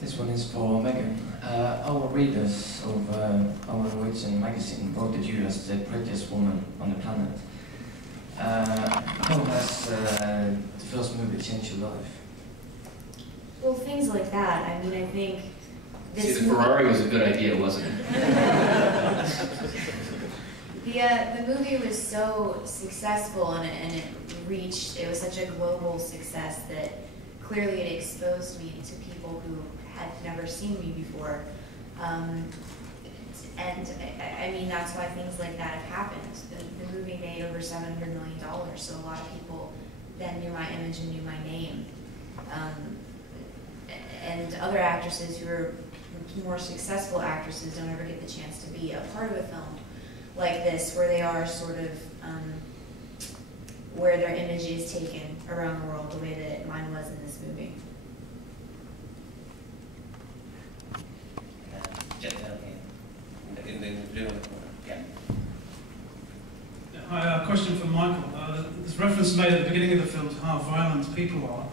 This one is for Megan. Our readers of our Norwegian magazine voted you as the prettiest woman on the planet. How has the first movie changed your life? Well, things like that. I mean, I think this. See, the Ferrari was a good idea, wasn't it? The movie was so successful and it was such a global success that clearly it exposed me to people who had never seen me before. And I mean, that's why things like that have happened. The movie made over $700 million, so a lot of people then knew my image and knew my name. And other actresses who are more successful actresses don't ever get the chance to be a part of a film like this, where they are sort of, where their image is taken around the world the way that mine was in this movie. Hi, a question for Michael. There's reference made at the beginning of the film to how violent people are,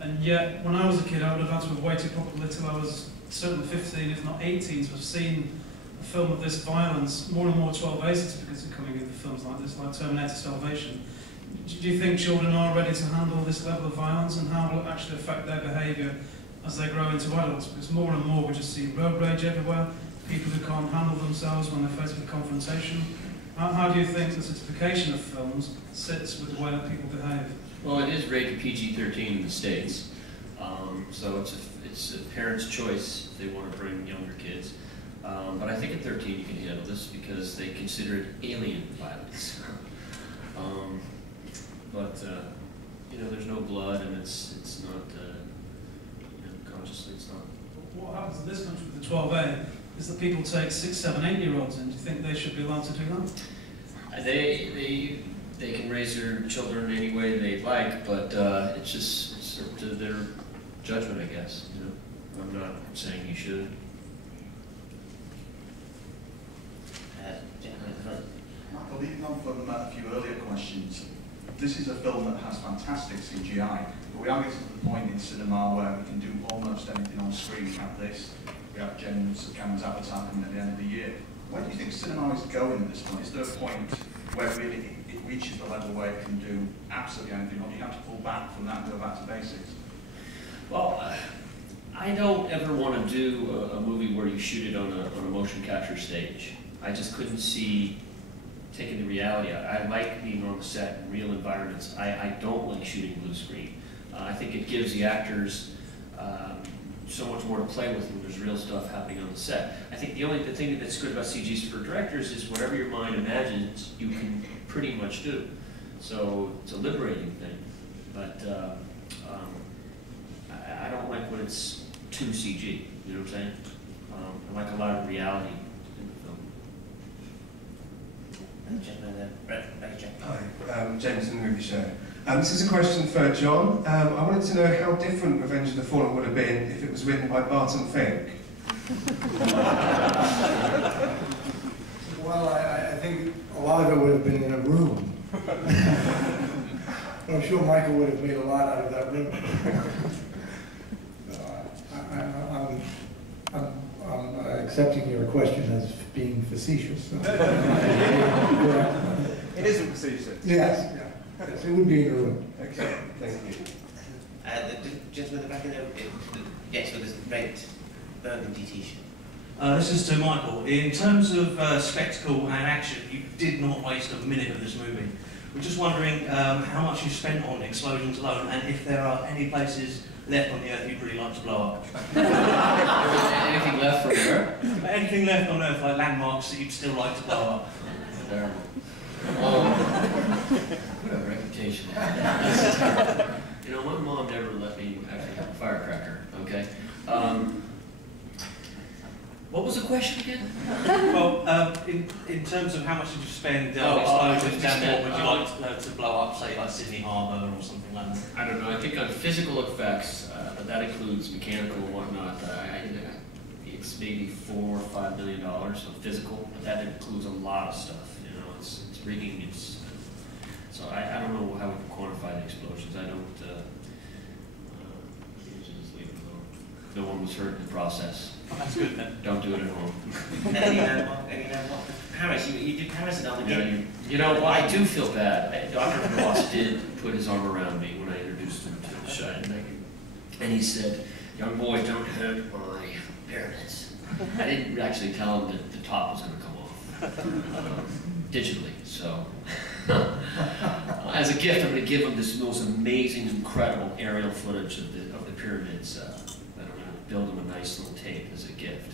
and yet when I was a kid I would have had to have waited probably till I was certainly 15, if not 18, to have seen a film of this violence. More and more 12A certificates are coming into films like this, like Terminator Salvation. Do you think children are ready to handle this level of violence, and how will it actually affect their behaviour as they grow into adults? Because more and more we just see road rage everywhere, people who can't handle themselves when they're faced with confrontation. How do you think the certification of films sits with the way that people behave? Well, it is rated PG-13 in the States, so it's a parent's choice if they want to bring younger kids. But I think at 13 you can handle this because they consider it alien violence. You know, there's no blood, and it's not, you know, consciously it's not. What happens in this country with the 12A is that people take 6, 7, 8-year-olds in. Do you think they should be allowed to do that? They can raise their children any way they like, but it's up to their judgment, I guess. You know, I'm not saying you should. Michael, leading on from a few earlier questions, this is a film that has fantastic CGI, but we are getting to the point in cinema where we can do almost anything on screen. We have this, we have James Cameron's Avatar coming at the end of the year. Where do you think cinema is going at this point? Is there a point where really it reaches the level where it can do absolutely anything, or do you have to pull back from that and go back to basics? Well, I don't ever want to do a movie where you shoot it on a motion capture stage. I just couldn't see taking the reality out. I like being on the set in real environments. I don't like shooting blue screen. I think it gives the actors so much more to play with when there's real stuff happening on the set. I think the thing that's good about CGs for directors is whatever your mind imagines, you can pretty much do. So it's a liberating thing. But I don't like when it's too CG, you know what I'm saying? I like a lot of reality in the film. Hi, James from the Movie Show. This is a question for John. I wanted to know how different Revenge of the Fallen would have been if it was written by Barton Fink. Well, I think a lot of it would have been in a room. I'm sure Michael would have made a lot out of that room. I'm accepting your question as being facetious. So. It isn't facetious. Yes, yeah. Yes, it would be in a room. Okay, thank you. The gentleman at the back of the yes, with this red Bergen T-shirt. This is to Michael. In terms of spectacle and action, you did not waste a minute of this movie. We're just wondering how much you spent on explosions alone, and if there are any places left on the Earth you'd really like to blow up. Anything left from there? Anything left on Earth, like landmarks that you'd still like to blow up. Terrible. What a reputation. You know, my mom never let me actually have a firecracker, okay? What was the question again? Well, in terms of how much did you spend on explosions, and what would you like to blow up, say, like Sydney Harbour or something like that? I don't know. I think on physical effects, but that includes mechanical and whatnot. It's maybe $4 or $5 million on physical, but that includes a lot of stuff. You know, it's rigging. So I don't know how we can quantify the explosions. I don't. Just leave it no one was hurt in the process. Oh, that's good then. Don't do it at home. Paris, you did Paris and Yeah, you know, well, I do feel bad. Dr. Ross did put his arm around me when I introduced him to the shine, and he said, "Young boy, don't hurt my pyramids." I didn't actually tell him that the top was going to come off digitally. So, as a gift, I'm going to give him this most amazing, incredible aerial footage of the pyramids. That I'm going to build him a nice little tape as a gift.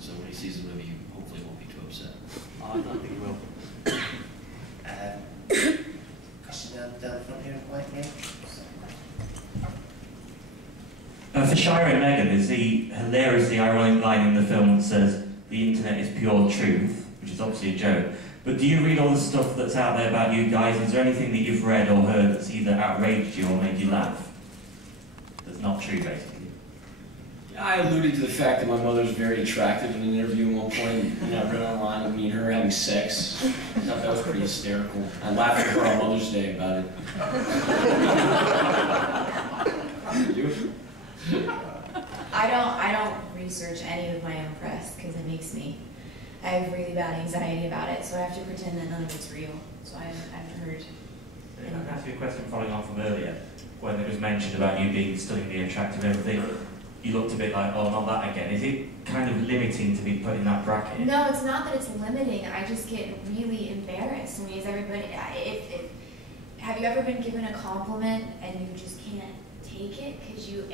So when he sees the movie, he hopefully won't be too upset. I don't think you will. Question down front here, right here. For Shira and Megan, there's the hilariously ironic line in the film that says, "The internet is pure truth," which is obviously a joke. But do you read all the stuff that's out there about you guys? Is there anything that you've read or heard that's either outraged you or made you laugh? That's not true, basically. I alluded to the fact that my mother's very attractive in an interview at one point, and I read online of me and her having sex. I thought that was pretty hysterical. I laughed at her on Mother's Day about it. You? I don't research any of my own press because it makes me, I have really bad anxiety about it, so I have to pretend that none of it's real. So I haven't heard. I can ask you a question following on from earlier, when it was mentioned about you being stunningly attractive and everything. You looked a bit like, oh, not that again. Is it kind of limiting to be put in that bracket? No, it's not that it's limiting. I just get really embarrassed. I mean, is everybody, have you ever been given a compliment and you just can't take it because you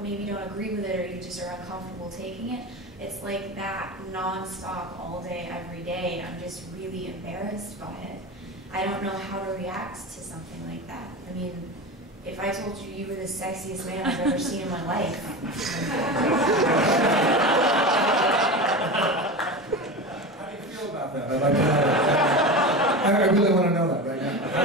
maybe don't agree with it, or you just are uncomfortable taking it? It's like that non-stop all day, every day, and I'm just really embarrassed by it. I don't know how to react to something like that. I mean, if I told you you were the sexiest man I've ever seen in my life. How do you feel about that? I'd like to know that. I really want to know that right now. How